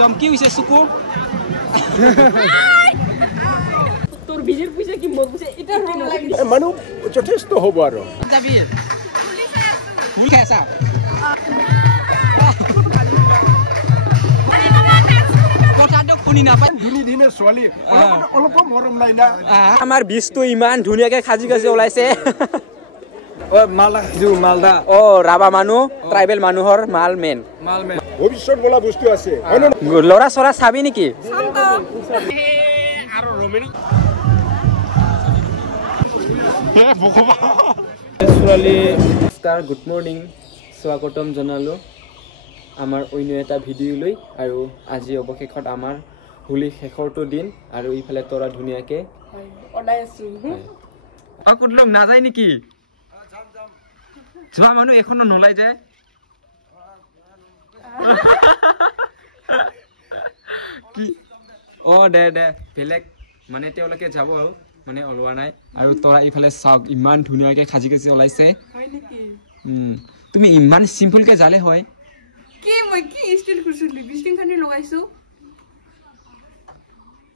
Tom কি হইছে সুকু তোর বিজের পয়সা কি মোর পয়সা এটা রং লাগি মানু যথেষ্ট হব আর যাবি ফুল খাইছা কথাটো শুনি নাপাই ধুনি দিনে ছোৱালী অলপ মৰম নাই না আমাৰ বীজটো ইমান ধুনীয়াকে খাজি খাজি ওলাইছে ও মালদা খাইছো মালদা ও ৰাবা মানুহ ট্ৰাইবেল মানুহৰ মাল মেন ভৱিষ্যত বোলা বস্তু আছে লৰা চৰা চাবি নেকি আৰু ৰমেন ছোৱালী নমস্কাৰ গুড মৰ্নিং স্বাগতম জনালো আমাৰ অন্য এটা ভিডিঅ' লৈ আৰু আজি অৱশেষত আমাৰ হোলী শেষৰটো দিন আৰু ইফালে তৰা ধুনীয়াকে ওলাই আছো কুটলক নাযায় নেকি যোৱা মানুহ এখনো নলাই যায় কি ও দে বেলেগ মানে তেওঁলোকে যাব আৰু মানে ওলোৱা নাই আৰু তৰা ইফালে চাওক ইমান ধুনীয়াকে খাজি খাজি ওলাইছে হয় নেকি তুমি ইমান সিম্পল কে জালে হয় কি মই কি ষ্টাইল কৰিছো লিপস্টিক খানি লগাইছো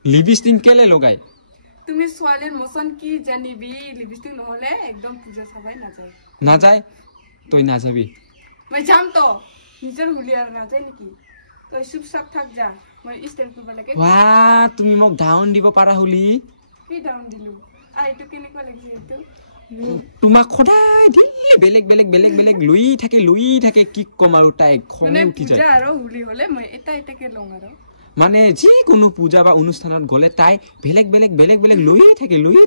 লিপস্টিক কেলে লগাই তুমি সোয়ালের মোশন কি জানিবি লিপস্টিক নহলে একদম পূজা সবাই না যায় তুই না যাবি মই যাম তো নিজের হুলিয়ার না যায় নাকি তুই চুপচাপ থাক যা মই ষ্টাইল কৰিব লাগে ওয়া তুমি মোক ডাউন দিব পাৰা হলি কি ডাউন দিলু আইটো কেনেকুৱা লাগিছে এটো তোমাক খদাই দিলে বেলেগ লই থাকে কি কম আৰু তাই খমে উঠি যায় পূজা আৰু হুলি হলে মই এটাকে লং আৰু মানে যে কোনো পূজা বা অনুষ্ঠানত গলে তাই বেলেগ লই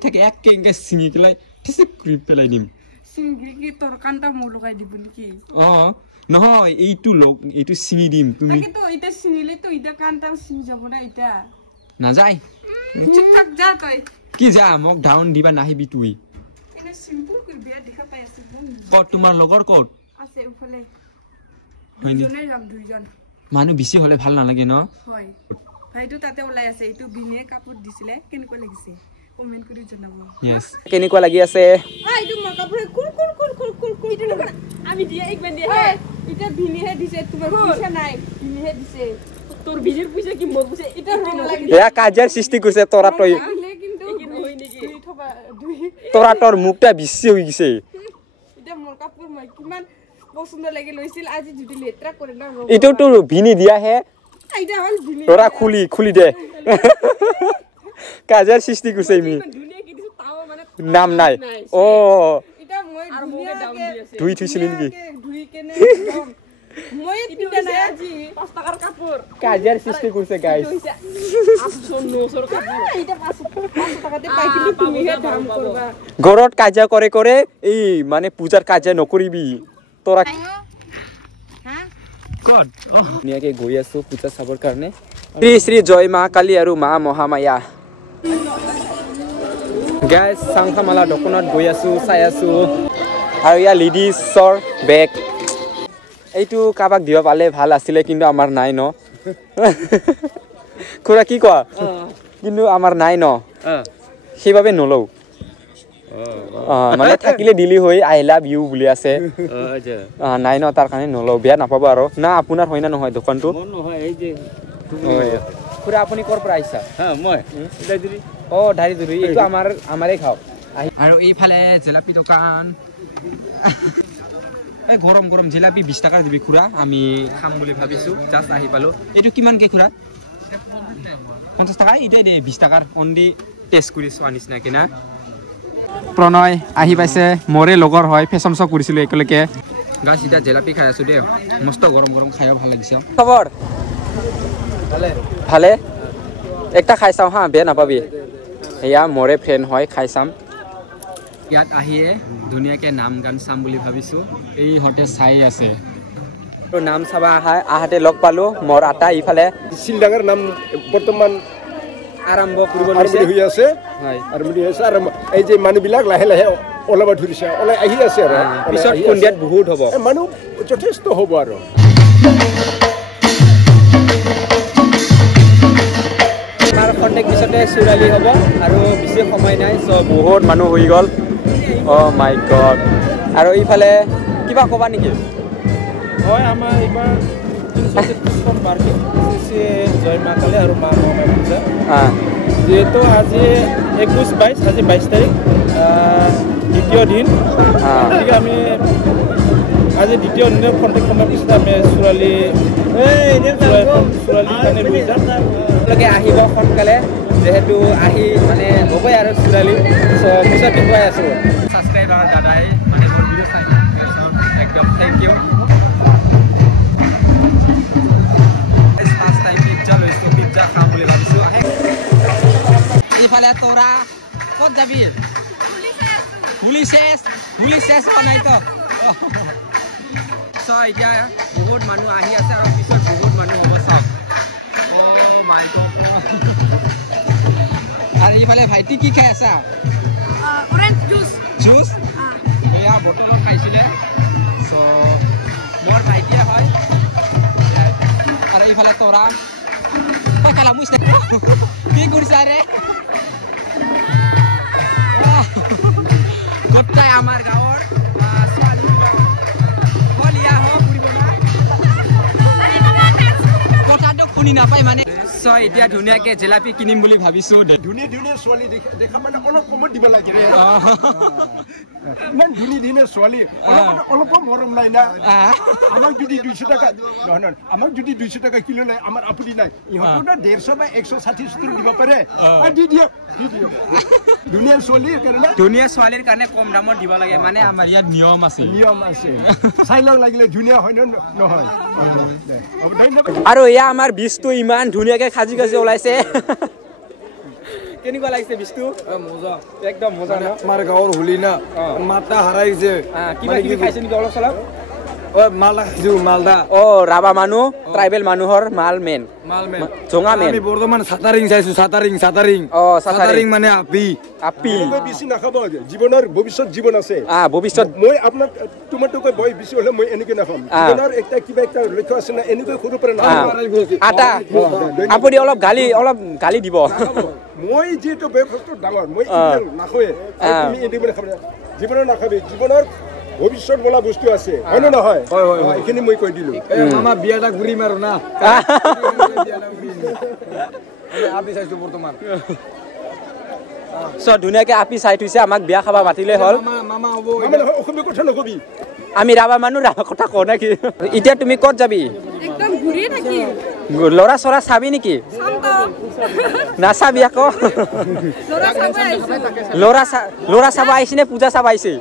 থাকে একে সিঙি পেলাই ঠিকছে ক্রিপ পেলাই দিম সিংগি কি তোর কান্তা মো লগাই দিব নেকি নহয় এইটো সিঙি দিম তুমি তাকে তো এটা সিঙিলে তো এটা কান্তা সিঙি যাব না এটা না যায় চুপ থাক যা তই কি যা মোক ডাউন দিবা নাহিবি তুই এটা সিম্পল কৰি বিয়া দেখা পাই আছে কত তোমাৰ লগৰ কত আছে উফালে হয়নি দুজনে যাম দুইজন মানুহ বেছি হলে ভাল নালাগে ন হয় ভাইটো তাতে ওলাই আছে এইটো বিনে কাপোৰ দিছিলে কেনেকুৱা লাগিছে কমেন্ট কৰি জনাব ইয়েস কেনেকুৱা লাগি আছে এইটো মোৰ কাপোৰ কুল ইটো লগা আমি দিয়া একবাৰ দিয়া হে এটা বিনেহে দিছে তোমাৰ পইচা নাই বিনেহে দিছে তোৰ বিজেৰ পইচা কি মোৰ পইচা এটা ৰং লাগি এয়া কাজিয়াৰ সৃষ্টি কৰিছে তৰা তই কিন্তু হয় নেকি তৰা তোৰ মুখটা বেছি হৈ গৈছে এটা মোৰ কাপোৰ মই কিমান পছন্দ লাগি লৈছিল আজি যদি লেত্ৰা কৰে না এইটো তোৰ ভিনি দিয়াহে আইটা হল বিনে তৰা খুলি দে কাজিয়াৰ সৃষ্টি কৰিছে আমি দুনিয়া কি দিছো তাও মানে নাম নাই ও এটা মই আৰু মোকে ডাউন দি আছে ধুই থৈছিলি নেকি ধুই কেনে মই তিনটা নাই আজি 5 টাকাৰ কাপোৰ কাজিয়াৰ সৃষ্টি কৰিছে গাইস 800 কাপোৰ এটা 500 টাকাতে পাই কিন্তু তুমিহে দাম কৰবা ঘৰত কাজিয়া কৰে এই মানে পূজাৰ কাজিয়া নকৰিবি তৰা কত ধুনীয়াকে গৈ আছো পূজা চাবৰ কাৰণে শ্ৰী জয় মা কালী আৰু মা মহামায়া গাইস চাংখামালা দোকানত গৈ আছো চাই আছো আৰু ইয়া লেডিজৰ বেগ এইটো কাবাক দিব পালে ভাল আছিলে কিন্তু আমাৰ নাই ন খুৰা কি কোৱা কিন্তু আমাৰ নাই ন সেইবাবে নলও মানে থাকিলে দিলি হৈ আই লাভ ইউ বুলি আছে নাই ন তাৰ কাৰণে নলও বেয়া নাপাব আৰু না আপোনাৰ হয় না নহয় দোকানটো খুৰা আপুনি কৰ পৰা আহিছা মই ধাৰিদুৰি এইটো আমাৰে খাওক আৰু এইফালে জিলাপি দোকান এই গৰম জিলাপি 20 টাকা দিবি খুৰা আমি খাম বুলি ভাবিছো জাস্ট আহি পালো এইটো কিমান কে খুৰা 50 টাকা ইটাই দে 20 টাকাৰ অনলি টেষ্ট কৰি চোৱা নিচিনা কিনা প্ৰণয় আহি পাইছে মৰে লগৰ হয় ফেচন শ্বক কৰিছিলো একেলগে গাছ ইটা জিলাপি খাই আছো দে মস্ত গৰম খাইও ভাল লাগিছে খবৰ ভালে একটা খাই চাও হা বেয়া নাপাবি এয়া মৰে ফ্ৰেণ্ড হয় খাই চাম ইয়াত আহিয়ে ধুনীয়াকে নাম গান চাম বুলি ভাবিছো এই হতে চাই আছে নাম চাবা আহাতে লগ পালো মোৰ আটা ইফালে চিলডাঙৰ নাম বৰ্তমান আৰম্ভ কৰিব হৈ আছে হয় আৰু এই যে মানুহবিলাক লাহে ওলাব ধৰিছে ওলাই আহি আছে আৰু পিছত খুন্দিয়াত বহুত হ'ব মানুহ যথেষ্ট হ'ব আৰু আমাৰ কণ্টেক্ট পিছতে চুৰালি হ'ব আৰু বেছি সময় নাই চ' বহুত মানুহ হৈ গ'ল অ' মাই গড আৰু এইফালে কিবা ক'বা নেকি হয় আমাৰ এইবাৰ পুষ্পন মাৰ্কেট জয় মা কালী আৰু মা মঙ্গল পূজা যেহেতু আজি 21-22 আজি 22 তাৰিখ দ্বিতীয় দিন গতিকে আমি আজি দ্বিতীয় দিনৰ কণ্টেক্ট কৰাৰ পিছত আমি ছোৱালী কাৰণে লৈ যাম আপোনালোকে আহিব সোনকালে যেহেতু আহি মানে হ'বই আৰু ছোৱালী পিছত দেখুৱাই আছোঁ ছাবস্ক্ৰাইবাৰ দাদাই মানে মোৰ ভিডিঅ' চাই একদম thank you first time pizza লৈছোঁ পিজ্জা খাম বুলি ভাবিছোঁ এইফালে তোৰা ক'ত যাবি হুলি শেষ হোৱা নাইতো চ এতিয়া বহুত মানুহ আহি আছে আৰু পিছত বহুত মানুহ হ'ব চাওক আৰু এইফালে ভাইটি কি খাই আছা জুচ এয়া বটলত খাইছিলে চ' মোৰ ভাইটিয়ে হয় আৰু এইফালে তোৰা খেলা মুচ কি কৰিছা ৰে গোটাই আমাৰ গাঁৱৰ কথাটো শুনি নাপায় মানে এতিয়া ধুনীয়াকে জিলাপি কিনিম বুলি ভাবিছো ধুনীয়া ছোৱালী দেখা মানে অলপ কমত দিব লাগে ইমান ধুনীয়া ছোৱালী অলপ মৰম নাই না আমাক যদি 200 টকা নহয় আমাক যদি 200 টকা কিলো নাই আমাৰ আপত্তি নাই ইহঁতৰ 150 বা 160 দিব পাৰে দি দিয়ক ধুনীয়া ছোৱালীৰ কাৰণে কম দামত দিব লাগে মানে আমাৰ ইয়াত নিয়ম আছে চাই লওক লাগিলে ধুনীয়া হয় নহয় আৰু এয়া আমাৰ বীজটো ইমান ধুনীয়াকে খাজি ওলাইছে কেনেকুৱা লাগিছে বীজটো মজা একদম মজা ন আমাৰ গাঁৱৰ হোলী না মাতা হাৰাইছে কিবা কিবি খাইছে নেকি অলপ চলপ মালদা খাইছো মালদা ৰাভা মানুহ ট্ৰাইবেল মানুহৰ মাল মেন জঙা মেন আমি বৰ্তমান সাতাৰিং চাইছো সাতাৰিং মানে আপি বেছি নাখাব জীৱনৰ ভৱিষ্যত জীৱন আছে ভৱিষ্যত মই আপোনাক তোমাৰটোকৈ বয় বেছি হ'লে মই এনেকৈ নাখাম জীৱনৰ কিবা একটা লক্ষ্য আছে না এনেকৈ সৰুৰ পৰা আটা আপুনি অলপ গালি দিব মই যিটো বয়সটো ডাঙৰ মই নাখাওৱে তুমি এনেকৈ নাখাব জীৱনৰ নাখাবি জীৱনৰ ভৱিষ্যত বোলা বস্তু আছে হয় নে নহয় হয় এইখিনি মই কৈ দিলো মামা বিয়াটা ঘূৰি মাৰো না আপি চাইছো বৰ্তমান ধুনীয়াকে আপি চাই থৈছে আমাক বিয়া খাবা মাতিলে হ'ল মামা হ'ব অসমীয়া কথা নকবি আমি ৰাভা মানুহ ৰাভা কথা কওঁ নেকি এতিয়া তুমি ক'ত যাবি একদম ঘূৰি থাকিম ল'ৰা চৰা চাবি নেকি নাচাবি আকৌ ল'ৰা চাব আহিছে নে পূজা চাব আহিছে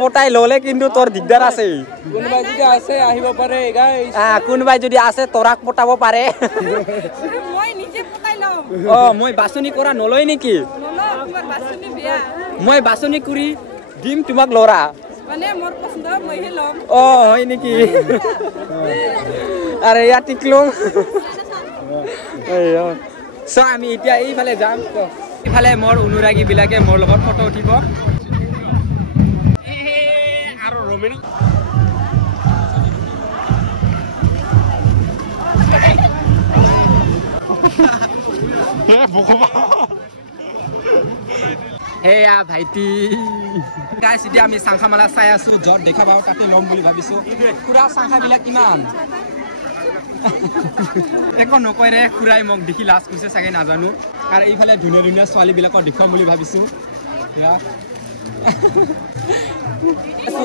পতাই ল'লে কিন্তু তোৰ দিগদাৰ আছে কোনোবাই যদি আছে আহিব পাৰে কোনোবাই যদি আছে তোৰাক পতাব পাৰে মই বাছনি কৰা নলয় নেকি মই বাছনি কৰি দিম তোমাক ল'ৰা হয় নেকি আৰে ইয়াত টিকলো আমি এতিয়া এইফালে যাম ইফালে মোৰ অনুৰাগী বিলাকে মোৰ লগত ফটো উঠিব আৰু ৰমেন হেয়া ভাইটি গাইছ এতিয়া আমি চাংখা মেলা চাই আছো য'ত দেখা পাওঁ তাতে ল'ম বুলি ভাবিছো খুৰা চাংখাবিলাক কিমান একো নকৰে খুৰাই মোক দেখি লাজ কৰিছে চাগে নাজানো আৰু এইফালে ধুনীয়া ছোৱালীবিলাকক দেখুৱাম বুলি ভাবিছো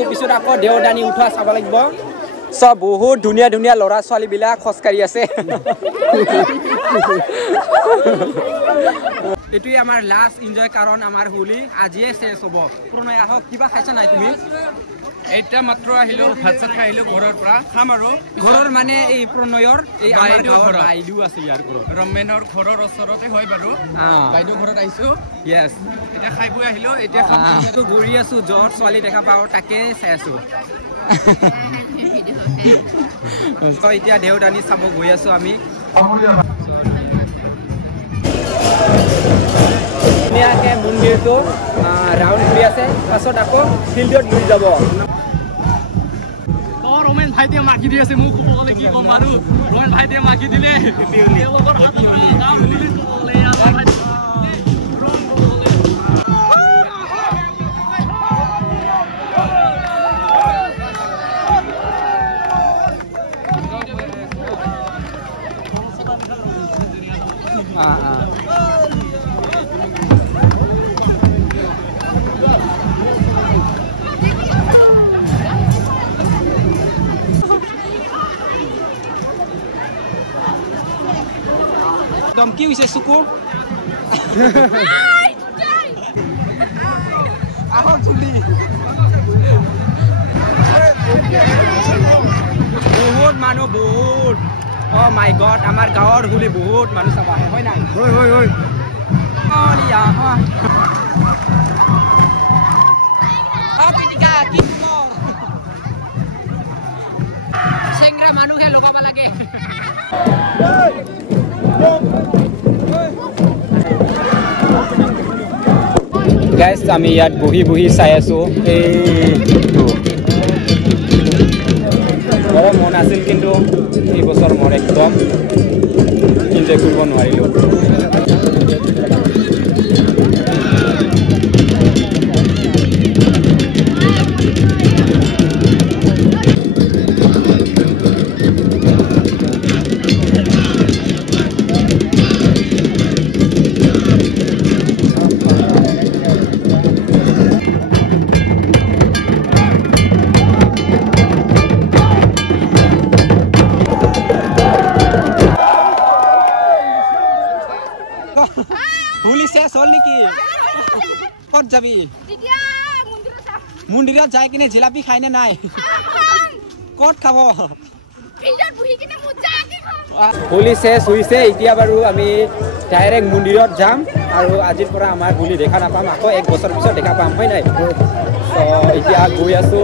পিছত আকৌ দেওদানি উঠোৱা চাব লাগিব চব বহুত ধুনীয়া ল'ৰা ছোৱালীবিলাক খোজকাঢ়ি আছে এইটোৱে আমাৰ লাষ্ট এনজয় কাৰণ আমাৰ হোলী আজিয়ে শেষ হ'ব প্ৰণয় আহক কিবা খাইছা নাই তুমি এতিয়া মাত্ৰ আহিলো ভাত চাত খাই আহিলো ঘৰৰ পৰা খাম আৰু ঘৰৰ মানে এই প্ৰণয়ৰ এই বাইদেউ আছে ইয়াৰ ঘৰত ৰমেনৰ ঘৰৰ ওচৰতে হয় বাৰু বাইদেউ ঘৰত আহিছো য়েছ এতিয়া খাই বৈ আহিলো এতিয়া ঘূৰি আছো য'ত ছোৱালী দেখা পাওঁ তাকে চাই আছো এতিয়া দেওদানি চাব গৈ আছো আমি ধুনীয়াকে মন্দিৰটো ৰাউণ্ড কৰি আছে পাছত আকৌ ফিল্ডত লৈ যাব ৰমেন ভাইটিয়ে মাখি দি আছে মোক ক'ব গ'লে কি ক'ম আৰু ৰমেন ভাইটিয়ে মাখি দিলে একদম কি হৈছে চুকু আহক জলদি বহুত মানুহ বহুত ও মাই গড আমাৰ গাঁৱৰ হুলি বহুত মানুহ চাব আহে হয় নাই হয় চেংৰা মানুহে লগাব লাগে গাইজ আমি ইয়াত বহি বহি চাই আছো এইটো বৰ মন আছিল কিন্তু এই বছৰ মোৰ একদম এনজয় কৰিব নোৱাৰিলোঁ কত যাবি মন্দিৰত যাই কিনে জিলাপি খাই নে নাই কত খাব হোলি শেষ হৈছে এতিয়া বাৰু আমি ডাইৰেক্ট মন্দিৰত যাম আৰু আজিৰ পৰা আমাৰ হোলি দেখা নাপাম আকৌ এক বছৰ পিছত দেখা পাম হয় নাই এতিয়া গৈ আছো